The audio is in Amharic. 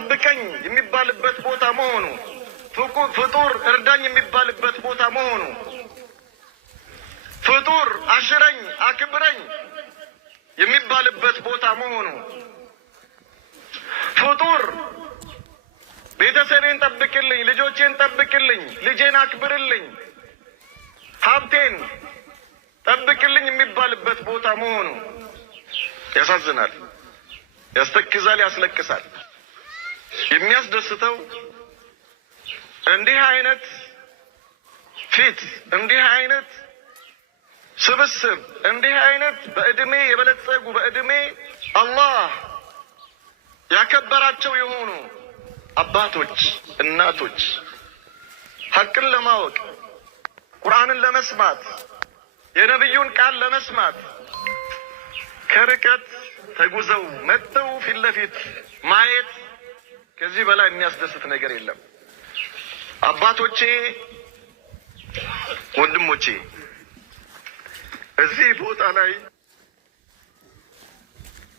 ጠብቀኝ የሚባልበት ቦታ መሆኑ፣ ፍጡር እርዳኝ የሚባልበት ቦታ መሆኑ፣ ፍጡር አሽረኝ አክብረኝ የሚባልበት ቦታ መሆኑ፣ ፍጡር ቤተሰቤን ጠብቅልኝ፣ ልጆቼን ጠብቅልኝ፣ ልጄን አክብርልኝ፣ ሀብቴን ጠብቅልኝ የሚባልበት ቦታ መሆኑ ያሳዝናል፣ ያስተክዛል፣ ያስለቅሳል። የሚያስደስተው እንዲህ አይነት ፊት፣ እንዲህ አይነት ስብስብ፣ እንዲህ አይነት በእድሜ የበለጸጉ በእድሜ አላህ ያከበራቸው የሆኑ አባቶች፣ እናቶች ሐቅን ለማወቅ ቁርአንን ለመስማት የነብዩን ቃል ለመስማት ከርቀት ተጉዘው መጥተው ፊት ለፊት ማየት ከዚህ በላይ የሚያስደስት ነገር የለም። አባቶቼ፣ ወንድሞቼ እዚህ ቦታ ላይ